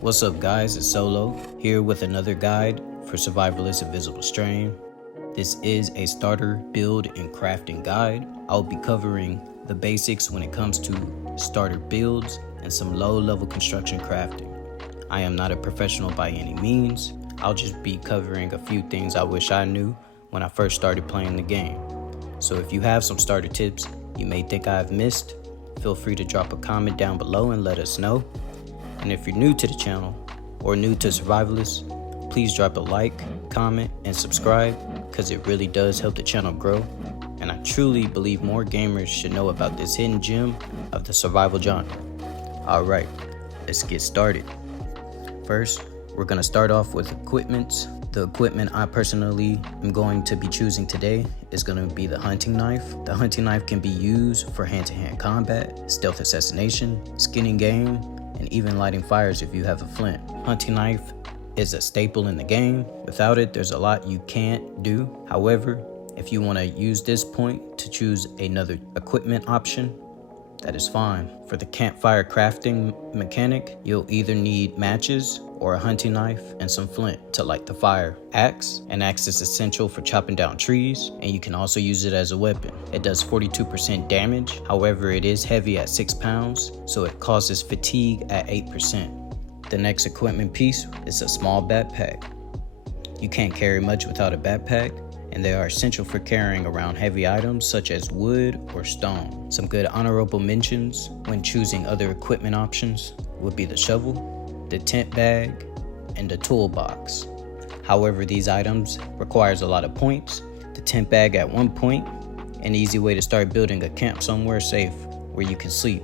What's up guys, it's Solo, here with another guide for Survivalist Invisible Strain. This is a starter build and crafting guide. I'll be covering the basics when it comes to starter builds and some low level construction crafting. I am not a professional by any means. I'll just be covering a few things I wish I knew when I first started playing the game. So if you have some starter tips you may think I've missed, feel free to drop a comment down below and let us know. And if you're new to the channel or new to Survivalist, please drop a like, comment, and subscribe because it really does help the channel grow. And I truly believe more gamers should know about this hidden gem of the survival genre. Alright, let's get started. First, we're going to start off with equipment. The equipment I personally am going to be choosing today is going to be the hunting knife. The hunting knife can be used for hand-to-hand combat, stealth assassination, skinning game, and even lighting fires if you have a flint. Hunting knife is a staple in the game. Without it, there's a lot you can't do. However, if you want to use this point to choose another equipment option, that is fine. For the campfire crafting mechanic, you'll either need matches or a hunting knife and some flint to light the fire. An axe is essential for chopping down trees, and you can also use it as a weapon. It does 42% damage, however it is heavy at 6 pounds, so it causes fatigue at 8%. The next equipment piece is a small backpack. You can't carry much without a backpack, and they are essential for carrying around heavy items such as wood or stone. Some good honorable mentions when choosing other equipment options would be the shovel, the tent bag, and the toolbox. However, these items requires a lot of points. The tent bag at 1 point, an easy way to start building a camp somewhere safe where you can sleep.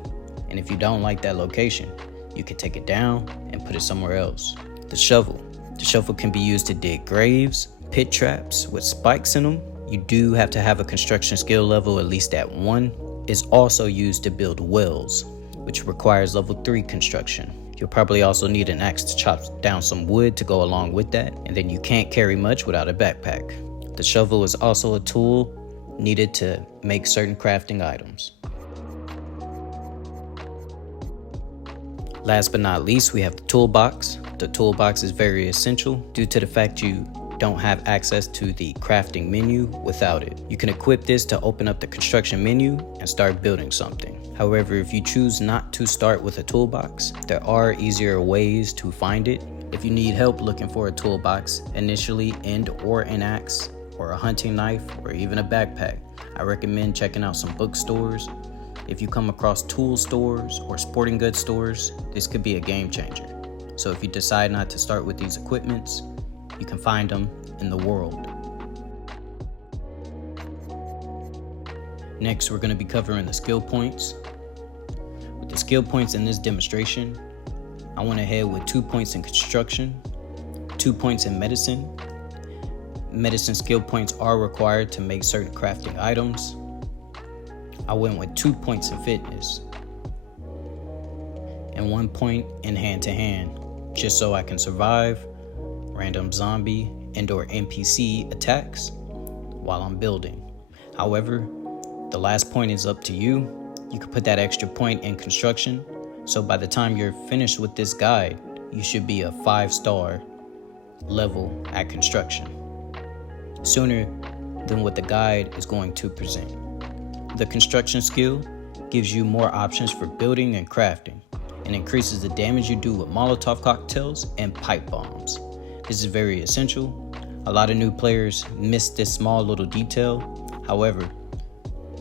And if you don't like that location, you can take it down and put it somewhere else. The shovel can be used to dig graves, pit traps with spikes in them. You do have to have a construction skill level at least at 1. It's also used to build wells, which requires level 3 construction. You'll probably also need an axe to chop down some wood to go along with that, and then you can't carry much without a backpack. The shovel is also a tool needed to make certain crafting items. Last but not least, we have the toolbox. The toolbox is very essential due to the fact you don't have access to the crafting menu without it. You can equip this to open up the construction menu and start building something. However, if you choose not to start with a toolbox, there are easier ways to find it. If you need help looking for a toolbox initially, or an axe, or a hunting knife, or even a backpack, I recommend checking out some bookstores. If you come across tool stores or sporting goods stores, this could be a game changer. So if you decide not to start with these equipments, you can find them in the world. Next, we're going to be covering the skill points. With the skill points in this demonstration, I went ahead with 2 points in construction, 2 points in medicine. Medicine skill points are required to make certain crafting items. I went with 2 points in fitness and 1 point in hand-to-hand, just so I can survive random zombie and or NPC attacks while I'm building. However, the last point is up to you. You can put that extra point in construction, so by the time you're finished with this guide, you should be a 5-star level at construction, sooner than what the guide is going to present. The construction skill gives you more options for building and crafting, and increases the damage you do with Molotov cocktails and pipe bombs. This is very essential. A lot of new players miss this small little detail. However,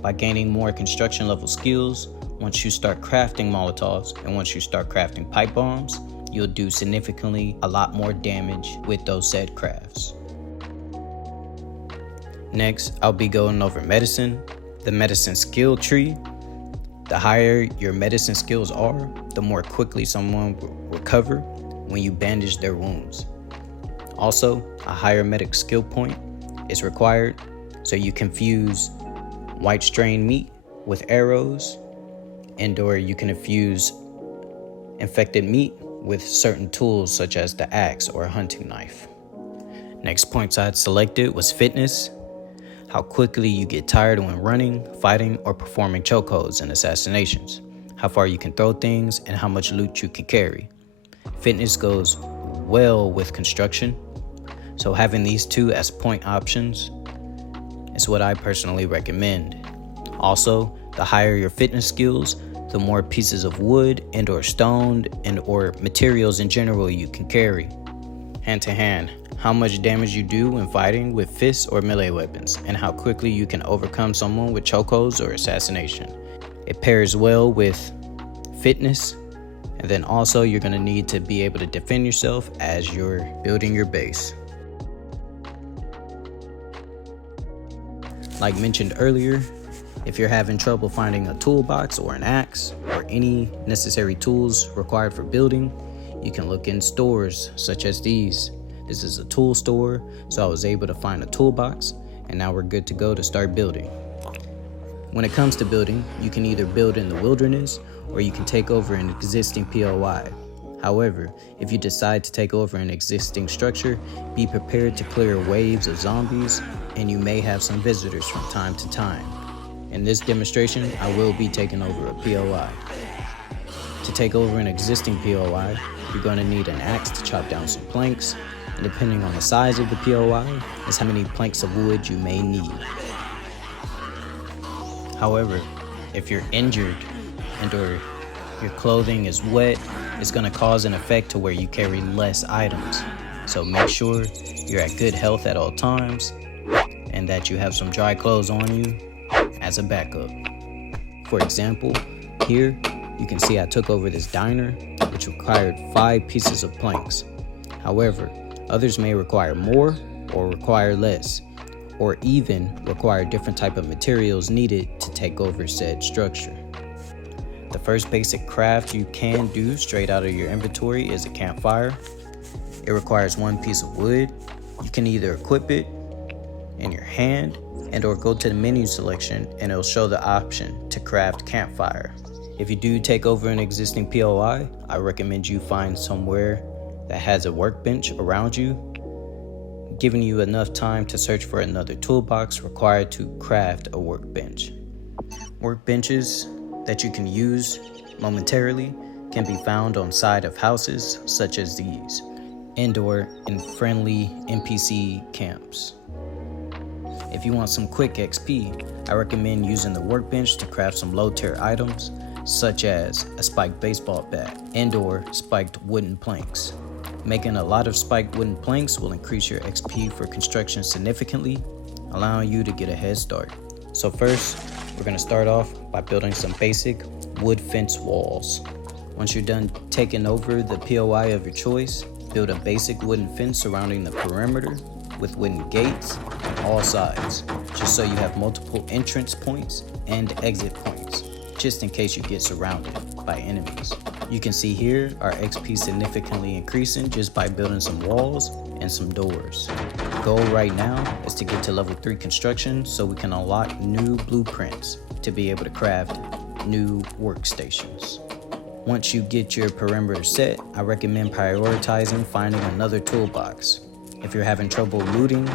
by gaining more construction level skills, once you start crafting Molotovs and once you start crafting pipe bombs, you'll do significantly a lot more damage with those said crafts. Next, I'll be going over medicine. The medicine skill tree. The higher your medicine skills are, the more quickly someone will recover when you bandage their wounds. Also, a higher medic skill point is required so you can fuse white strain meat with arrows, or you can infuse infected meat with certain tools such as the axe or a hunting knife. Next points I had selected was fitness. How quickly you get tired when running, fighting, or performing chokeholds and assassinations. How far you can throw things and how much loot you can carry. Fitness goes well with construction, so having these two as point options is what I personally recommend. Also, the higher your fitness skills, the more pieces of wood and or stone and or materials in general you can carry. Hand to hand, how much damage you do when fighting with fists or melee weapons, and how quickly you can overcome someone with chokeholds or assassination. It pairs well with fitness, and then also you're going to need to be able to defend yourself as you're building your base. Like mentioned earlier, if you're having trouble finding a toolbox or an axe or any necessary tools required for building, you can look in stores such as these. This is a tool store, so I was able to find a toolbox, and now we're good to go to start building. When it comes to building, you can either build in the wilderness or you can take over an existing POI. However, if you decide to take over an existing structure, be prepared to clear waves of zombies, and you may have some visitors from time to time. In this demonstration, I will be taking over a POI. To take over an existing POI, you're going to need an axe to chop down some planks, and depending on the size of the POI, is how many planks of wood you may need. However, if you're injured and or your clothing is wet, it's going to cause an effect to where you carry less items. So make sure you're at good health at all times and that you have some dry clothes on you as a backup. For example, here you can see I took over this diner, which required 5 pieces of planks. However, others may require more or require less, or even require different type of materials needed to take over said structure. The first basic craft you can do straight out of your inventory is a campfire. It requires 1 piece of wood. You can either equip it in your hand and or go to the menu selection and it'll show the option to craft campfire. If you do take over an existing POI, I recommend you find somewhere that has a workbench around you, giving you enough time to search for another toolbox required to craft a workbench. Workbenches that you can use momentarily can be found on side of houses such as these, and/or in friendly NPC camps. If you want some quick XP, I recommend using the workbench to craft some low tier items such as a spiked baseball bat and/or spiked wooden planks. Making a lot of spiked wooden planks will increase your XP for construction significantly, allowing you to get a head start. So first, we're going to start off by building some basic wood fence walls. Once you're done taking over the POI of your choice, build a basic wooden fence surrounding the perimeter with wooden gates on all sides, just so you have multiple entrance points and exit points, just in case you get surrounded by enemies. You can see here our XP significantly increasing just by building some walls and some doors. The goal right now is to get to level 3 construction so we can unlock new blueprints to be able to craft new workstations. Once you get your perimeter set, I recommend prioritizing finding another toolbox. If you're having trouble looting,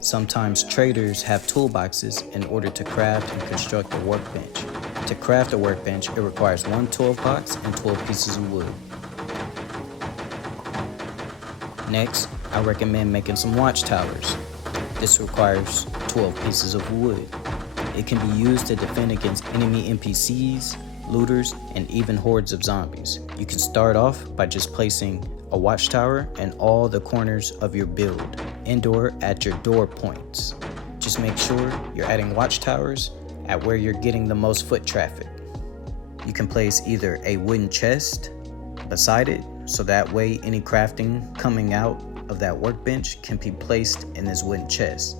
sometimes traders have toolboxes in order to craft and construct a workbench. To craft a workbench, it requires 1 toolbox and 12 pieces of wood. Next, I recommend making some watchtowers. This requires 12 pieces of wood. It can be used to defend against enemy NPCs, looters, and even hordes of zombies. You can start off by just placing a watchtower in all the corners of your build, and/or at your door points. Just make sure you're adding watchtowers at where you're getting the most foot traffic. You can place either a wooden chest beside it, so that way any crafting coming out of that workbench can be placed in this wooden chest.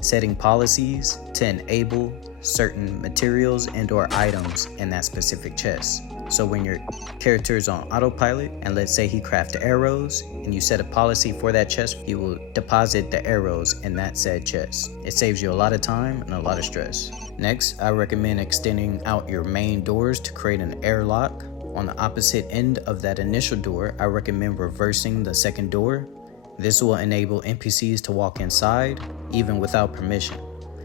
Setting policies to enable certain materials and/or items in that specific chest. So when your character is on autopilot, and let's say he crafts arrows, and you set a policy for that chest, he will deposit the arrows in that said chest. It saves you a lot of time and a lot of stress. Next, I recommend extending out your main doors to create an airlock. On the opposite end of that initial door, I recommend reversing the second door. This will enable NPCs to walk inside, even without permission.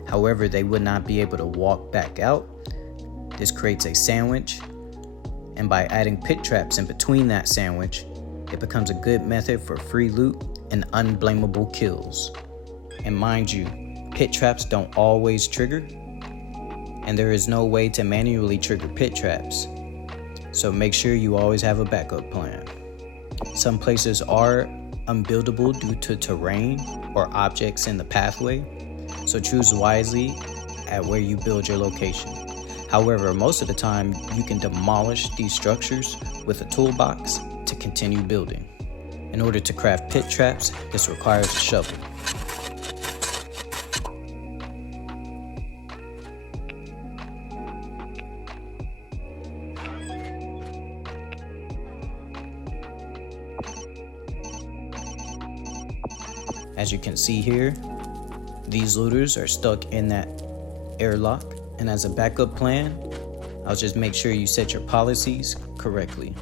However, they would not be able to walk back out. This creates a sandwich, and by adding pit traps in between that sandwich, It becomes a good method for free loot and unblameable kills. And mind you, pit traps don't always trigger, and there is no way to manually trigger pit traps, so make sure you always have a backup plan. Some places are unbuildable due to terrain or objects in the pathway, so choose wisely at where you build your location. However, most of the time you can demolish these structures with a toolbox to continue building. In order to craft pit traps, this requires a shovel. As you can see here, these looters are stuck in that airlock, and as a backup plan, I'll just make sure you set your policies correctly.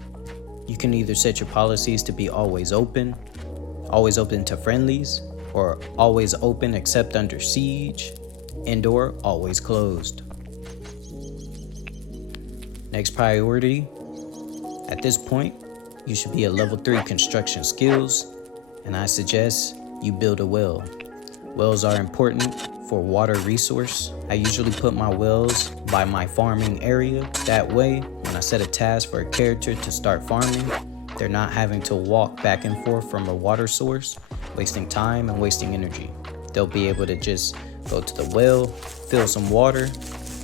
You can either set your policies to be always open to friendlies, or always open except under siege, indoor always closed. Next priority, at this point, you should be at level 3 construction skills, and I suggest you build a well. Wells are important for water resource. I usually put my wells by my farming area. That way, when I set a task for a character to start farming, they're not having to walk back and forth from a water source, wasting time and wasting energy. They'll be able to just go to the well, fill some water,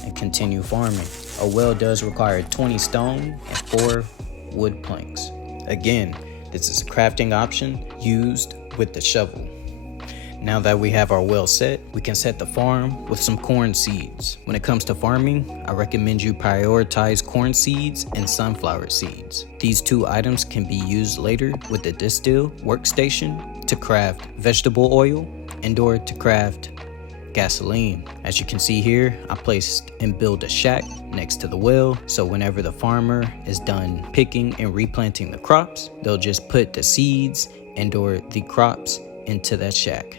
and continue farming. A well does require 20 stone and 4 wood planks. Again, this is a crafting option used with the shovel. Now that we have our well set, we can set the farm with some corn seeds. When it comes to farming, I recommend you prioritize corn seeds and sunflower seeds. These 2 items can be used later with the distill workstation to craft vegetable oil and or to craft gasoline. As you can see here, I placed and built a shack next to the well, so whenever the farmer is done picking and replanting the crops, they'll just put the seeds and or the crops into that shack.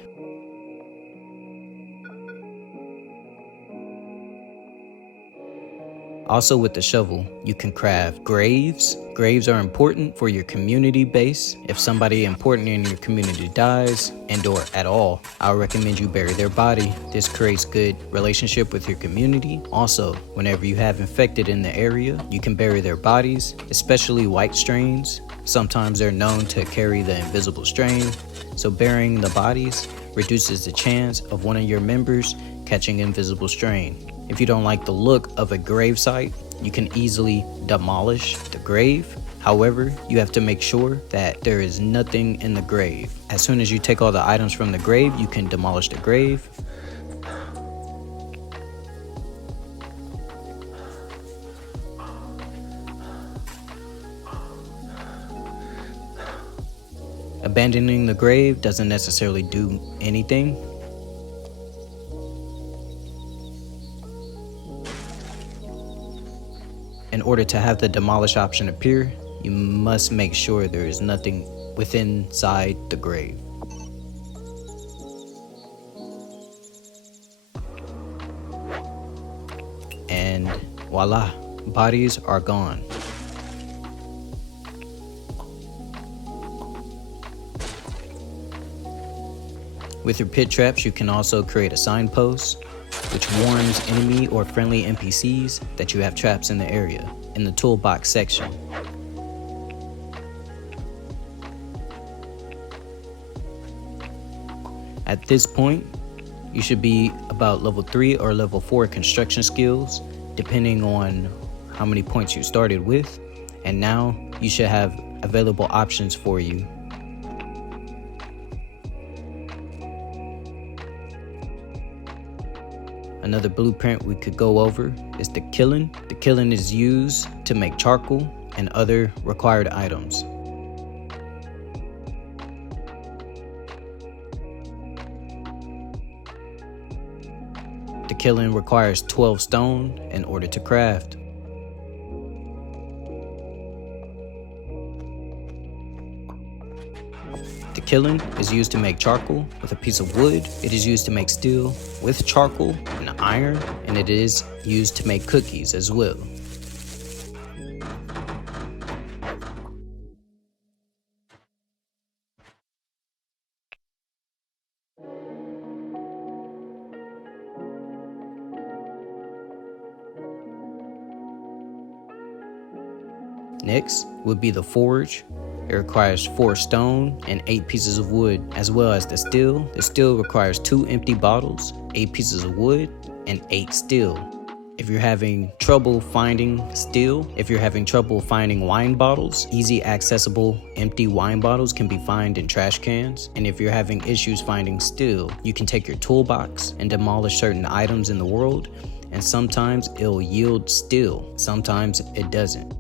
Also with the shovel, you can craft graves. Graves are important for your community base. If somebody important in your community dies and or at all, I recommend you bury their body. This creates good relationship with your community. Also, whenever you have infected in the area, you can bury their bodies, especially white strains. Sometimes they're known to carry the invisible strain, so burying the bodies reduces the chance of one of your members catching invisible strain. If you don't like the look of a grave site, you can easily demolish the grave. However, you have to make sure that there is nothing in the grave. As soon as you take all the items from the grave, you can demolish the grave. Abandoning the grave doesn't necessarily do anything. In order to have the demolish option appear, you must make sure there is nothing within inside the grave. And voila, bodies are gone. With your pit traps, you can also create a signpost which warns enemy or friendly NPCs that you have traps in the area, in the toolbox section. At this point, you should be about level 3 or level 4 construction skills, depending on how many points you started with, and now you should have available options for you. Another blueprint we could go over is the kiln. The kiln is used to make charcoal and other required items. The kiln requires 12 stone in order to craft. The kiln is used to make charcoal with a piece of wood. It is used to make steel with charcoal and iron, and it is used to make cookies as well. Next would be the forge. It requires 4 stone and 8 pieces of wood, as well as the steel. The steel requires 2 empty bottles, 8 pieces of wood, and 8 steel. If you're having trouble finding steel, if you're having trouble finding wine bottles, easy accessible empty wine bottles can be found in trash cans. And if you're having issues finding steel, you can take your toolbox and demolish certain items in the world, and sometimes it'll yield steel, sometimes it doesn't.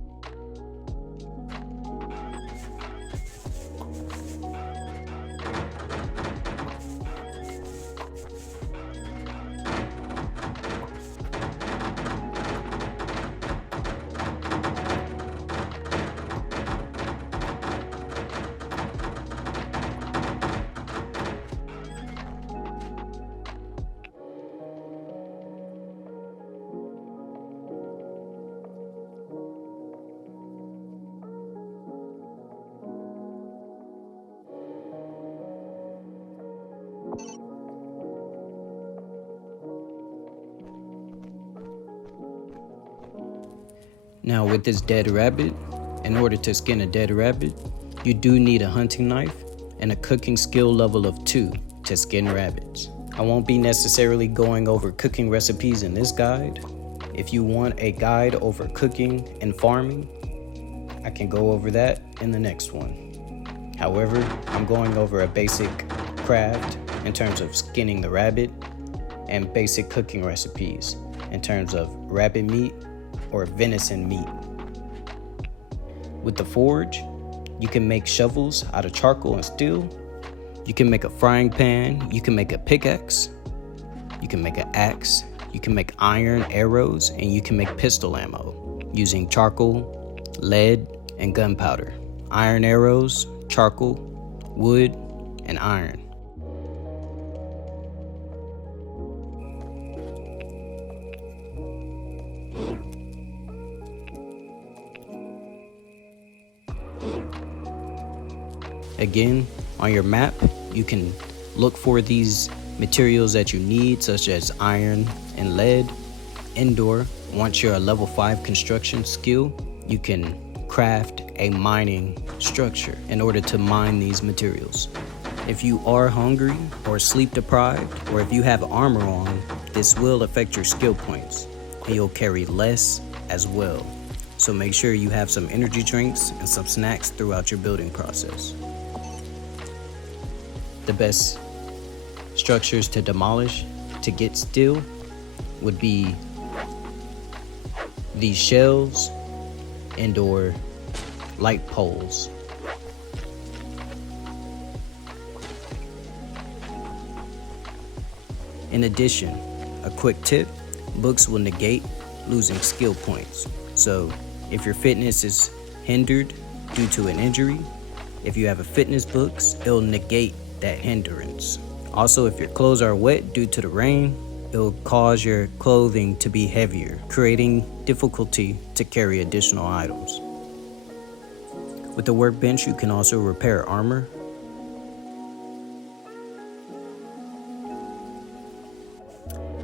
Now with this dead rabbit, in order to skin a dead rabbit, you do need a hunting knife and a cooking skill level of 2 to skin rabbits. I won't be necessarily going over cooking recipes in this guide. If you want a guide over cooking and farming, I can go over that in the next one. However, I'm going over a basic craft in terms of skinning the rabbit and basic cooking recipes in terms of rabbit meat or venison meat. With the forge, you can make shovels out of charcoal and steel. You can make a frying pan, you can make a pickaxe, you can make an axe, you can make iron arrows, and you can make pistol ammo using charcoal, lead, and gunpowder. Iron arrows, charcoal, wood, and iron. Again, on your map, you can look for these materials that you need, such as iron and lead. Indoor, once you're a level 5 construction skill, you can craft a mining structure in order to mine these materials. If you are hungry or sleep deprived, or if you have armor on, this will affect your skill points, and you'll carry less as well. So make sure you have some energy drinks and some snacks throughout your building process. The best structures to demolish to get steel would be these shelves and or light poles. In addition, a quick tip, books will negate losing skill points. So if your fitness is hindered due to an injury, if you have a fitness books, it'll negate that hindrance. Also, if your clothes are wet due to the rain, it'll cause your clothing to be heavier, creating difficulty to carry additional items. With the workbench, you can also repair armor.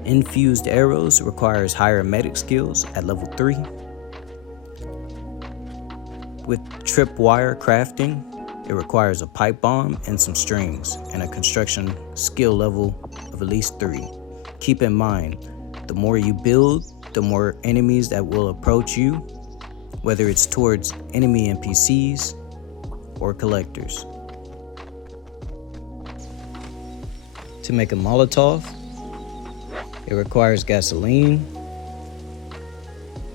Infused arrows requires higher medic skills at level 3. With tripwire crafting, it requires a pipe bomb and some strings, and a construction skill level of at least 3. Keep in mind, the more you build, the more enemies that will approach you, whether it's towards enemy NPCs or collectors. To make a Molotov, it requires gasoline,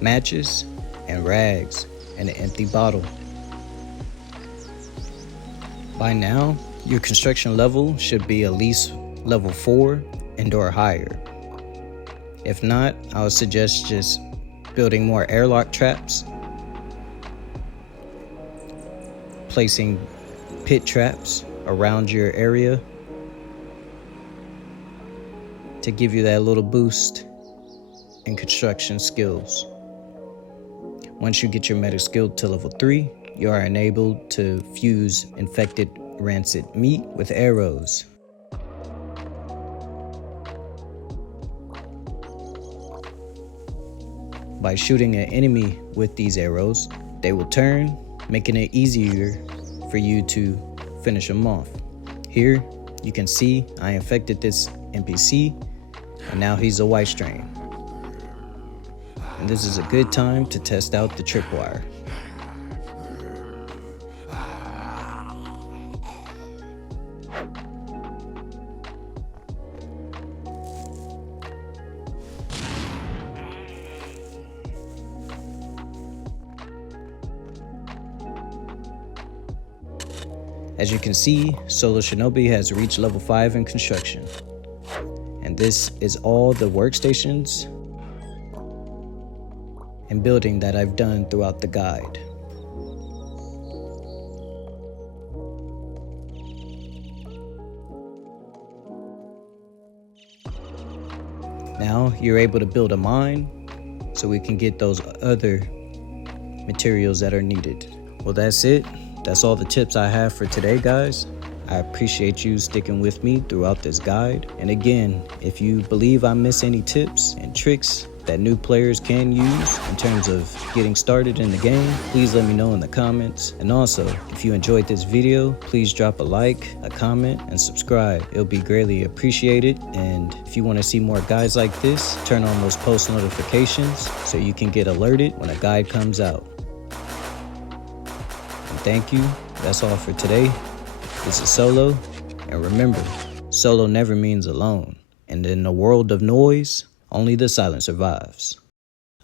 matches, and rags, and an empty bottle. By now, your construction level should be at least level 4 and or higher. If not, I would suggest just building more airlock traps, placing pit traps around your area to give you that little boost in construction skills. Once you get your medic skill to level 3, you are enabled to fuse infected rancid meat with arrows. By shooting an enemy with these arrows, they will turn, making it easier for you to finish them off. Here, you can see I infected this NPC, and now he's a white strain. And this is a good time to test out the tripwire. As you can see, Solo Shinobi has reached level 5 in construction. And this is all the workstations and building that I've done throughout the guide. Now you're able to build a mine so we can get those other materials that are needed. Well, that's it. That's all the tips I have for today, guys. I appreciate you sticking with me throughout this guide. And again, if you believe I miss any tips and tricks that new players can use in terms of getting started in the game, please let me know in the comments. And also, if you enjoyed this video, please drop a like, a comment, and subscribe. It'll be greatly appreciated. And if you want to see more guides like this, turn on those post notifications so you can get alerted when a guide comes out. And thank you. That's all for today. This is Solo, and remember, solo never means alone. And in a world of noise, only the silent survives.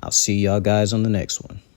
I'll see y'all guys on the next one.